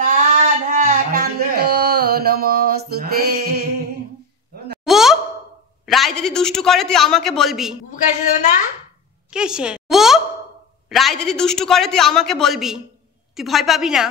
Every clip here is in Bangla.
রাধা কান্ত নমস্তুতে। রায় যদি দুষ্টু করে তুই আমাকে বলবি। বুবু কাছে দেবে না? কে সে? রায় যদি দুষ্টু করে তুই আমাকে বলবি, তুই ভয় পাবি না,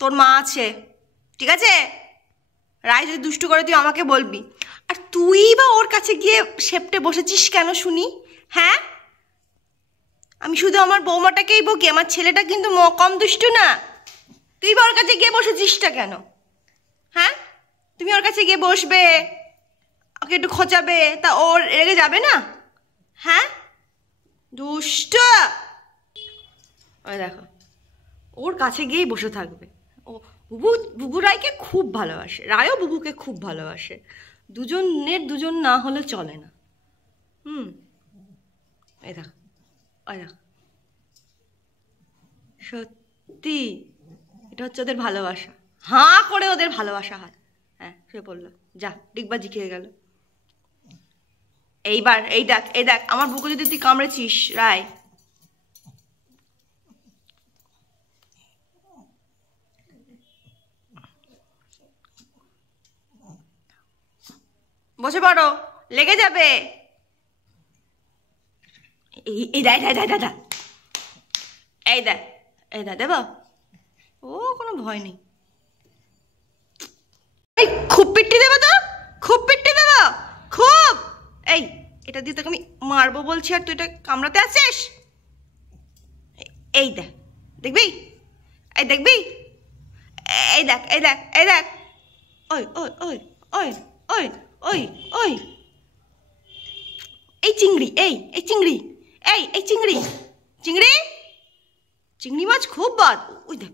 তোর মা আছে, ঠিক আছে? রায় যদি দুষ্টু করে তুই আমাকে বলবি। আর তুই বা ওর কাছে গিয়ে সেপটে বসেছিস কেন শুনি? হ্যাঁ, আমি শুধু আমার বৌমাটাকেই বকি, আমার ছেলেটা কিন্তু কম দুষ্টু না। তুই বা ওর কাছে গিয়ে বসেছিসটা কেন? হ্যাঁ, তুমি ওর কাছে গিয়ে বসবে, ওকে একটু খোঁচাবে, তা ওর রেগে যাবে না? হ্যাঁ, দুষ্ট। ওই দেখো, ওর কাছে গিয়েই বসে থাকবে। ও বুবু রায়কে খুব ভালোবাসে, রায়ও বুবুকে খুব ভালোবাসে। দুজন না হলে চলে না। এই দেখো, ওই দেখো, সত্যি এটা হচ্ছে ওদের ভালোবাসা। হাঁ করে ওদের ভালোবাসা হয়। হ্যাঁ, সে বললো যা, ডিগবাজি খেয়ে গেল। এইবার এই দেখ আমার বুকে যদি তুই কামড়েছিস রায়, বসে পড়ো, লেগে যাবে। এই দেখ দেব, ও কোনো ভয় নেই। খুব পিট্টি দেবো তো, খুব পিট্টি দেবো, খুব। এই এটা দিয়ে তোকে আমি মারবো বলছি, আর তুই এটা কামড়াতে আসছিস। এই দেখবি, এই দেখবি, এই দেখ ওই ওই ওই ওই ওই ওই ওই এই চিংড়ি, এই চিংড়ি, এই চিংড়ি, চিংড়ি মাছ খুব বাদ। ওই দেখ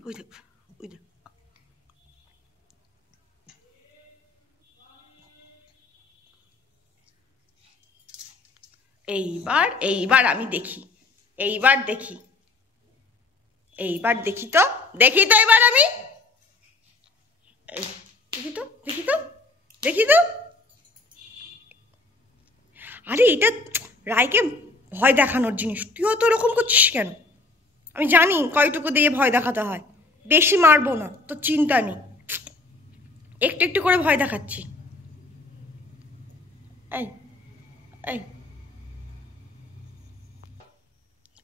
এইবার আমি দেখি, এইবার দেখি তো এবার আমি দেখি তো। আরে এটা রায়কে ভয় দেখানোর জিনিস, তুইও তো ওরকম করছিস কেন? আমি জানি কয়টুকু দিয়ে ভয় দেখাতে হয়, বেশি মারবো না, তো চিন্তা নেই, একটু একটু করে ভয় দেখাচ্ছি। এই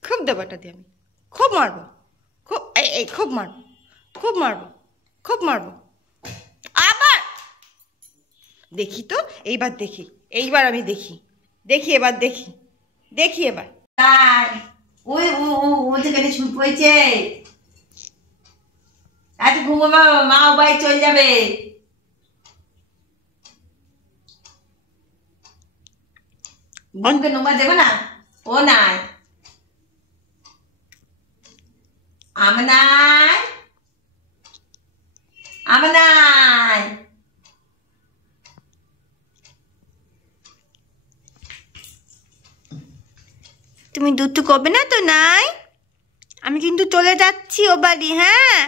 খুব দেবাটা দিয়ে আমি খুব মারবো, খুব মারবো আবার। দেখি তো, এইবার আমি দেখি এবার দেখি এবার। ওই ও যেখানে ছুট পড়েছে, আজ ঘুমাবো, মা ও বাড়ি চলে যাবে। বোনকে নোংরা দেবে না, ও নাই আমনাই। তুমি দুধ করবে না তো? নাই, আমি কিন্তু চলে যাচ্ছি ও বাড়ি। হ্যাঁ,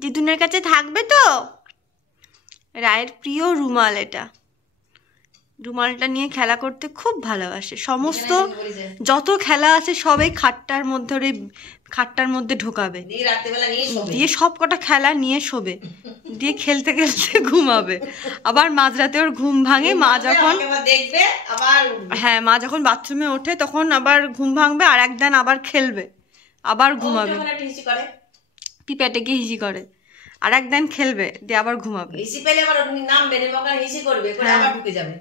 দিদুনের কাছে থাকবে তো। রায়ের প্রিয় রুমাল, এটা রুমালটা নিয়ে খেলা করতে খুব ভালোবাসে। সমস্ত যত খেলা আছে সবই খাটটার মধ্যে ঢোকাবে, দিয়ে সব কটা খেলা নিয়ে শোবে, দিয়ে খেলতে ঘুমাবে। আবার মাঝরাতে ওর ঘুম ভাঙে, মা যখন বাথরুমে ওঠে তখন আবার ঘুম ভাঙবে, আর একদিন আবার খেলবে, আবার ঘুমাবে, পিপ্যাটে গিয়ে হিসি করে, আর একদিন খেলবে, দিয়ে আবার ঘুমাবে,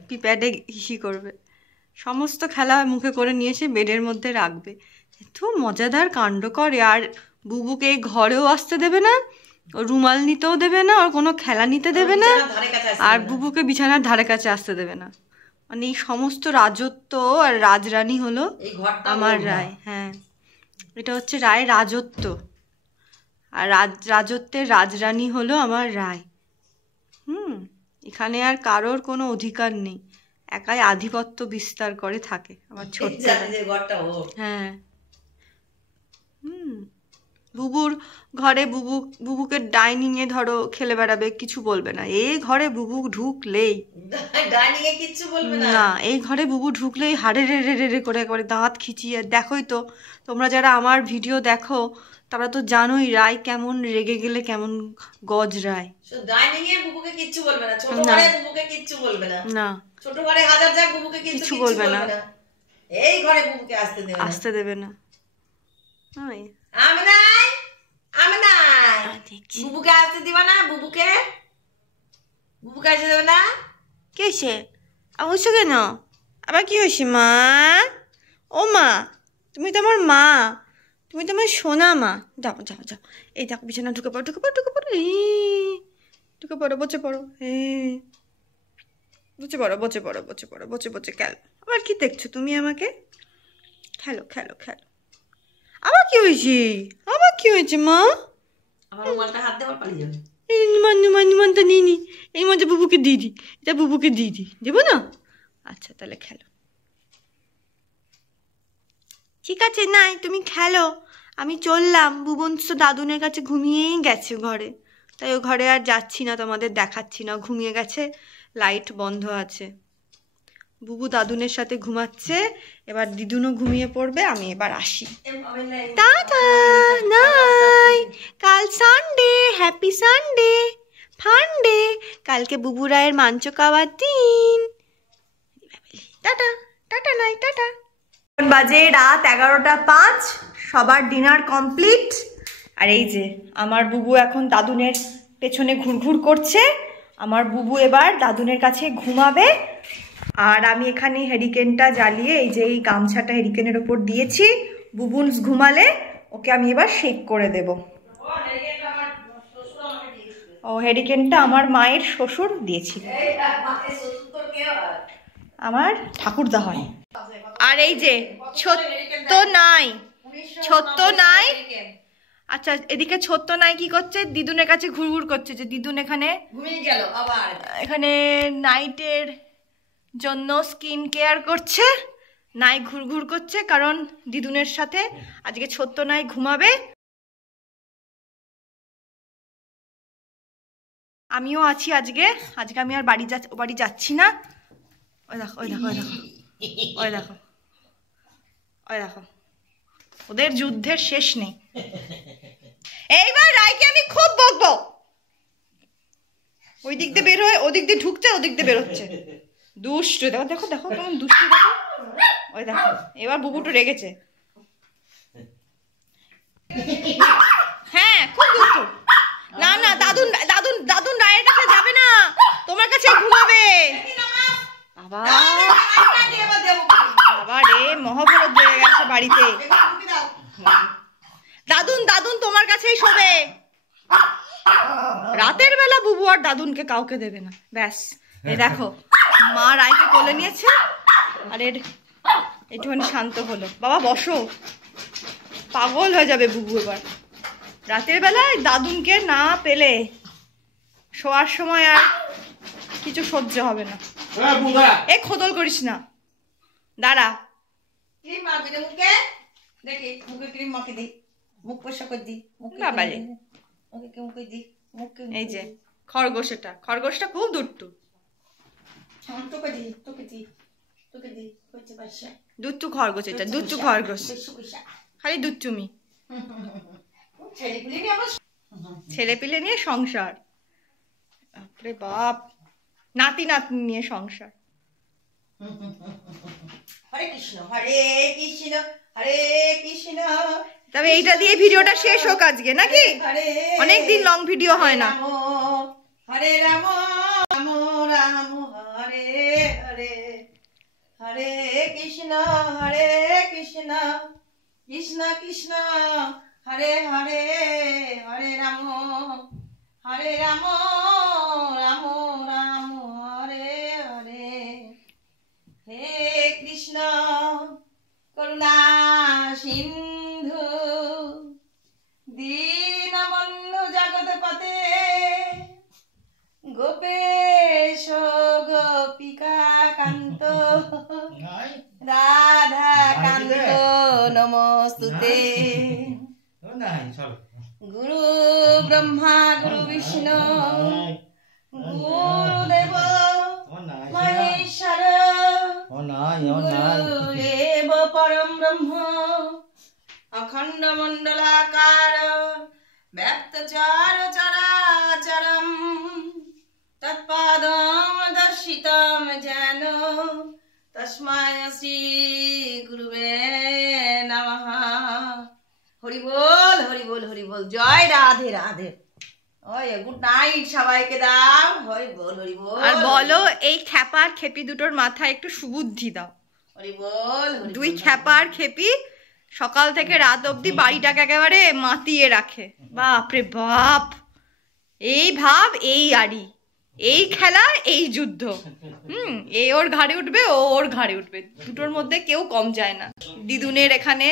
পিপ্যাডে হিসি করবে, সমস্ত খেলা মুখে করে নিয়ে এসে বেডের মধ্যে রাখবে। এত মজাদার কাণ্ড করে। আর বুবুকে ঘরেও আসতে দেবে না, ও রুমাল নিতেও দেবে না, ওর কোনো খেলা নিতে দেবে না, আর বুবুকে বিছানার ধারে কাছে আসতে দেবে না। মানে এই সমস্ত রাজত্ব আর রাজরানী হলো আমার রায়। হ্যাঁ, এটা হচ্ছে রায় রাজত্ব, আর রাজত্বের রাজরানী হলো আমার রায়। এখানে আর কারোর কোনো অধিকার নেই, একাই আধিপত্য বিস্তার করে থাকে আমার ছোট্ট। হ্যাঁ, বুবুর ঘরে বুবুকে ডাইনিং এ ধরো খেলে বেড়াবে, কিছু বলবে না। এই ঘরে বুবু ঢুকলেই না, এই ঘরে বুবু ঢুকলেই হাড়ে রে করে দাঁত খিচিয়ে। দেখোই তো তোমরা যারা আমার ভিডিও দেখো, তারা তো জানোই রায় কেমন রেগে গেলে কেমন গজরায়। ডাইনিং এ বুবুকে কিচ্ছু বলবে না, ছোট ঘরে বুবুকে কিচ্ছু বলবে না। না, ছোট ঘরে হাজার যাক বুবুকে কিচ্ছু বলবে না। এই ঘরে বুবুকে আসতে দেবে না। আমি নাই বুবুকে আসতে দিবা না, বুবুকে আসতে দেবে না। কি হয়েছে অবশ্য কেন আবার কি হয়েছে মা? ও মা, তুমি তো আমার মা, তুমি তো আমার সোনা মা। যাও যাও যাও, এই দেখো বিছানা ঢুকে পড়ো, ঢুকে পড়ো, ঢুকে পড়ো, ঢুকে পড়ো, বসে পড়ো, বসে পড়ো, বসে পড়ো, বসে পড়ো, বসে বসে খেলো। আবার কি দেখছো তুমি আমাকে? খেলো খেলো খেলো। আবার কি হয়েছে? আবার কি হয়েছে মা? আমার রুমালটা হাত দেবার পালিয়ে যাবে। এই নিমানটা নিয়ে নি, এই মধ্যে বুবুকে দিয়ে দি, এটা বুবুকে দিয়ে দি, দেবো না? আচ্ছা তাহলে খেলো। ঠিক আছে নাই, তুমি খেলো, আমি চললাম। বুবন তো দাদুনের কাছে ঘুমিয়েই গেছে ঘরে, তাই ও ঘরে আর যাচ্ছি না, তোমাদের দেখাচ্ছি না। ঘুমিয়ে গেছে, লাইট বন্ধ আছে। বুবু দাদুনের সাথে ঘুমাচ্ছে, এবার দিদুনও ঘুমিয়ে পড়বে, আমি এবার আসি। টাটা, নাই, কাল সানডে, হ্যাপি সানডে, ফান্ডে, কালকে বুবু রায়ের মাংস খাওয়ার দিন। টাটা টাটা নাই, টাটা। বাজে রাত 11:05, সবার ডিনার কমপ্লিট। আর এই যে আমার বুবু এখন দাদুনের পেছনে ঘুরঘুর করছে। আমার বুবু এবার দাদুনের কাছে ঘুমাবে। আর আমি এখানে হেরিকেনটা জ্বালিয়ে, এই যে এই গামছাটা হেরিকেনের ওপর দিয়েছি। বুবুন ঘুমালে ওকে আমি এবার শেক করে দেব। ও হেরিকেনটা আমার মায়ের শ্বশুর দিয়েছিল, আমার ঠাকুরদা হয়। আর এই যে ছোট্ট নাই, ছোট্ট নাই, আচ্ছা এদিকে ছোট্ট নাই কি করছে? দিদুনের কাছে ঘুরঘুর করছে, যে দিদুন এখানে ঘুমিয়ে গেল। আবার এখানে নাইটের জন্য স্কিন কেয়ার করছে। নাই ঘুরঘুর করছে, কারণ দিদুনের সাথে আজকে ছোট্ট নাই ঘুমাবে। আমিও আছি আজকে আমি আর বাড়ি যাচ্ছি না। ওই দেখো, ওই দেখো, ওই দেখো, ওই দেখো, ওই দেখো, ওদের যুদ্ধের শেষ নেই। এইবার রায়কে আমি খুব বকবো। ওই দিক দিয়ে বের হয়ে ওদিক দিয়ে ঢুকছে, ওদিক দিয়ে বেরোচ্ছে, দুষ্টু। দেখো দেখো দেখো কেমন দুষ্টু, দেখো, ওই দেখো। এবার বুবুটু রেগেছে, হ্যাঁ খুব দুষ্টু। না না, দাদুন দাদুন দাদুন রায়ের কাছে যাবে না, তোমার কাছে ঘুমাবে। আবার আবার মহাভারত হয়ে গেছে বাড়িতে। দাদুন দাদুন তোমার কাছেই শোবে। রাতের বেলা বুবু আর দাদুনকে কাউকে দেবে না, ব্যাস। এই দেখো মা রায়কে কোলে নিয়েছে, আর একটুখানি শান্ত হলো। বাবা বসো, পাগল হয়ে যাবে বুবু এবার। রাতের বেলায় দাদুনকে না পেলে শোয়ার সময় আর কিছু সহ্য হবে না। এ খোদল করিস না, দাঁড়া। ক্রিম মাখবি না মুখে? দেখি মুখে ক্রিম মাখি দি, মুখ পরিষ্কার করে দি, বাবারে মুখে দি, মুখে। এই যে খরগোশ, এটা খরগোশটা খুব দুষ্টু। তোকে দি, তোকে দি, তোকে দি, হচ্ছে বাসা। দুষ্টু খরগোশ, এটা দুষ্টু খরগোশ, খালি দুষ্টুমি। ছেলে পিলে নিয়ে সংসার, বাপরে বাপ, নাতি নাতনি নিয়ে সংসার। হরে কৃষ্ণ হরে কৃষ্ণ হরে কৃষ্ণ। তবে এইটা দিয়ে ভিডিওটা শেষ হোক আজকে, নাকি? অনেকদিন লং ভিডিও হয় না। হরে রাম রাম রাম হরে হরে, হরে কৃষ্ণ কৃষ্ণ কৃষ্ণ হরে হরে, হরে রাম রাম রাম হরে হরে। হে কৃষ্ণ করুণা সিন্ধু দীনবন্ধু জগৎপতে, গোপেশ গোপিকা কান্ত রাধা কান্ত নমস্তুতে। গুরু ব্রহ্মা গুরু বিষ্ণু গুরুদেব মহেশ্বর গুরুদেব পরম ব্রহ্ম अखंड मंडलाकार व्याप्त चार चराचरम तत्पादम दर्शितम जैन तस्मै श्री गुरुवे नमः। हरि बोल हरि बोल जय राधे राधे। ওই গুড নাইট সবাইকে দাও। হরি বল হরি বল। আর বলো এই খ্যাপার খেপি দুটোর মাথায় একটু সুবুদ্ধি দাও। হরি বল। দুই খ্যাপার খেপি সকাল থেকে রাত অবধি বাড়িটাকে একেবারে মাতিয়ে রাখে। বাপ রে বাপ, এই ভাব, এই আড়ি, এই খেলা, এই যুদ্ধ। এ ওর ঘাড়ে উঠবে, ও ওর ঘাড়ে উঠবে, দুটোর মধ্যে কেউ কম যায় না। দিদুনের এখানে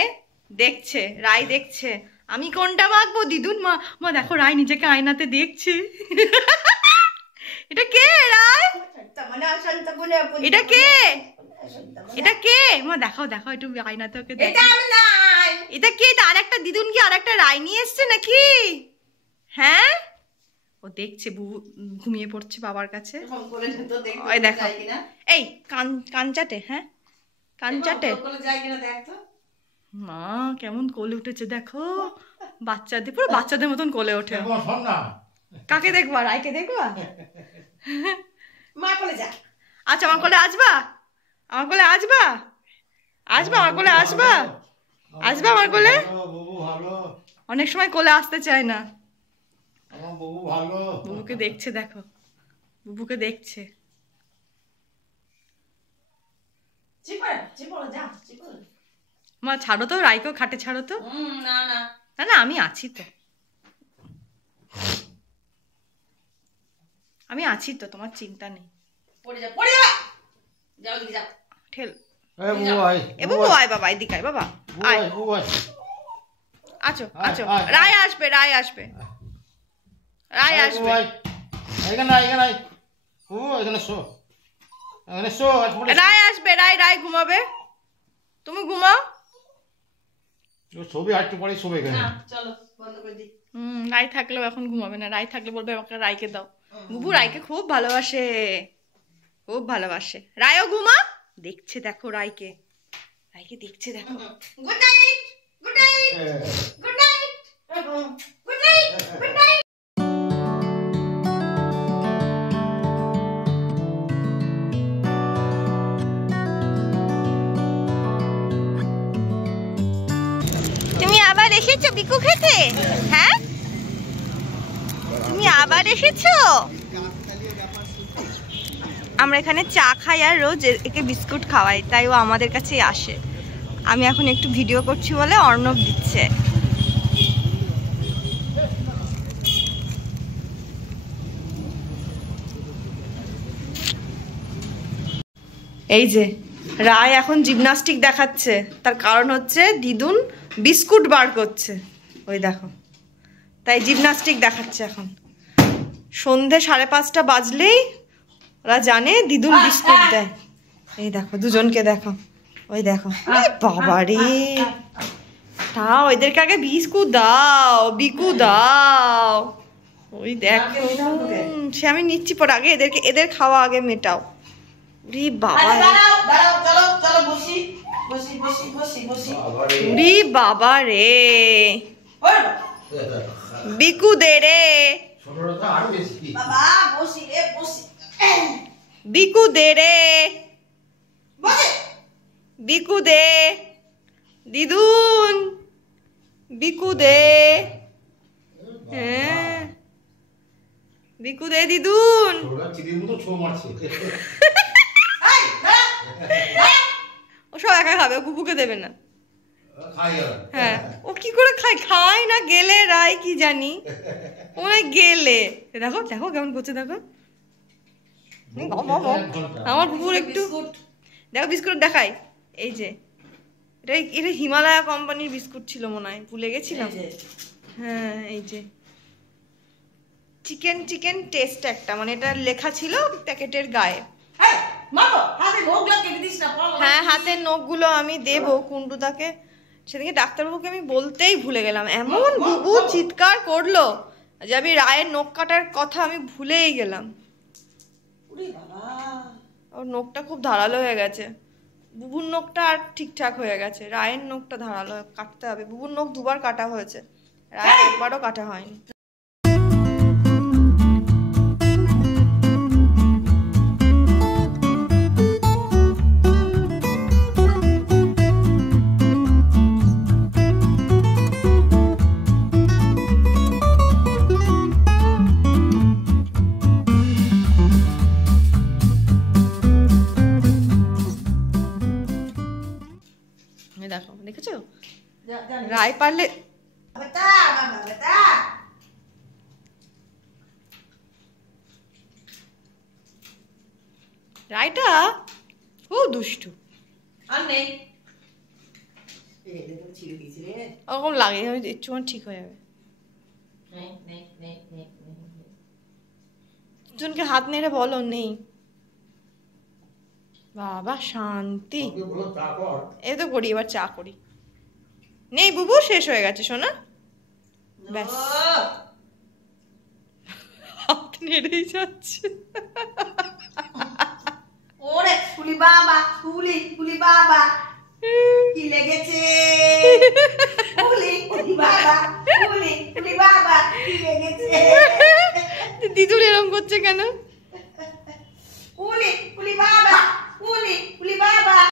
দেখছে, রায় দেখছে আমি কোনটা মাখবো। দিদুন মা মা দেখো রায় নিজেকে আয়নাতে দেখছে। এটা কে রায়? এটা কে? এটা কে মা? দেখাও দেখাও একটু আয়নাতে ওকে। এটা কে? আর একটা দিদুন কি আর একটা রায় নিয়ে এসছে নাকি? হ্যাঁ ও দেখছে, ঘুমিয়ে পড়ছে বাবার কাছে। ওই দেখো এই কান চাটে। হ্যাঁ কান চাটে। মা কেমন কোলে উঠেছে দেখো, বাচ্চাদের পুরো বাচ্চাদের মতন কোলে ওঠে। কাকে দেখবা? রায়কে দেখবা? আচ্ছা আমার কোলে আসবা? আমার কোলে আসবা? আসবা আমার কোলে? আসবা? আসবা আমার কোলে? অনেক সময় কোলে আসতে চায় না। বুবুকে দেখছে দেখো, বুবুকে দেখছে। মা ছাড়ো তো, রাইকেও খাটে ছাড়ো তো। না না না না আমি আছি তো, আমি আছি তো, তোমার চিন্তা নেই। ঠেল এ বাবু, আয় বাবা, এদিকে আয় বাবা, আয়। আছো আছো, রায় আসবে, রায় আসবে, রায় আসবে। রায় আসবে, রায় রায় ঘুমাবে, তুমি ঘুমাও। রায় থাকলেও এখন ঘুমাবে না, রায় থাকলে বলবে আমাকে রায়কে দাও। বুবু রায়কে খুব ভালোবাসে, খুব ভালোবাসে। রায়ও ঘুমা, দেখছে দেখো রায়কে, রায়কে দেখছে দেখো। Good night good night good night good night good night. তুমি আবার এসেছো বিকু খেতে? হ্যাঁ তুমি আবার এসেছো? আমরা এখানে চা খাই আর রোজ একে বিস্কুট খাওয়াই, তাই ও আমাদের কাছেই আসে। আমি এখন একটু ভিডিও করছি বলে অর্ণব দিচ্ছে। এই যে রায় এখন জিমনাস্টিক দেখাচ্ছে, তার কারণ হচ্ছে দিদুন বিস্কুট বার করছে, ওই দেখো, তাই জিমনাস্টিক দেখাচ্ছে। এখন সন্ধে 5:30 বাজলেই ওরা জানে দিদুন বিস্কুট দেয়। এই দেখো দুজনকে দেখো, ওই দেখো। বাবা রে, তাও এদেরকে আগে বিস্কুট দাও, বিকু দাও। ওই দেখো, সে আমি নিচ্ছি পর, আগে এদেরকে, এদের খাওয়া আগে মেটাও। রে বাবা, রে বাবা রে, বিকু দে রে, বিকু দে রে, বিকু দে, দিদুন বিকু দে। হ্যাঁ বিকু দে দিদুন। ও সব একা খাবে, ও বুবুকে দেবে না। হ্যাঁ ও কি করে খায়? খায় না গেলে রায় কি জানি, ও গেলে। দেখো দেখো কেমন করছে দেখো। আমার বুবুর একটু দেখো বিস্কুট দেখাই। এই যে এটা এটা হিমালয়া কোম্পানির বিস্কুট ছিল মনে হয়, ভুলে গেছিলাম। হ্যাঁ এই যে চিকেন চিকেন টেস্ট একটা, মানে এটা লেখা ছিল প্যাকেটের গায়ে। হ্যাঁ হাতের নখগুলো আমি দেবো কুন্ডুদাকে, সেদিকে ডাক্তারবাবুকে আমি বলতেই ভুলে গেলাম। এমন বুবু চিৎকার করলো যে আমি রায়ের নখ কাটার কথা আমি ভুলেই গেলাম। ওর নখটা খুব ধারালো হয়ে গেছে, বুবুর নখটা আর ঠিকঠাক হয়ে গেছে, রায়ের নখটা ধারালো, কাটতে হবে। বুবুর নখ দুবার কাটা হয়েছে, রায়ের একবারও কাটা হয়নি। দেখো, দেখেছো রায় পারলে রায়টা খুব দুষ্টু, আর নেই ওরকম লাগে একটুখানি ঠিক হয়ে যাবে। দুজনকে হাত নেড়ে বলো নেই। বাবা শান্তি, এই তো করি, এবার চা করি। নেই বুবু, শেষ হয়ে গেছে সোনা, ব্যাস। হাত নেড়েই যাচ্ছে। ওরে ফুলি বাবা, ফুলি ফুলি বাবা, কি লেগেছে? ফুলি ফুলি বাবা, ফুলি ফুলি বাবা, কি লেগেছে? দিদুর এরকম করছে কেন? ফুলি ফুলি বাবা, ফুলি ফুলি বাবা।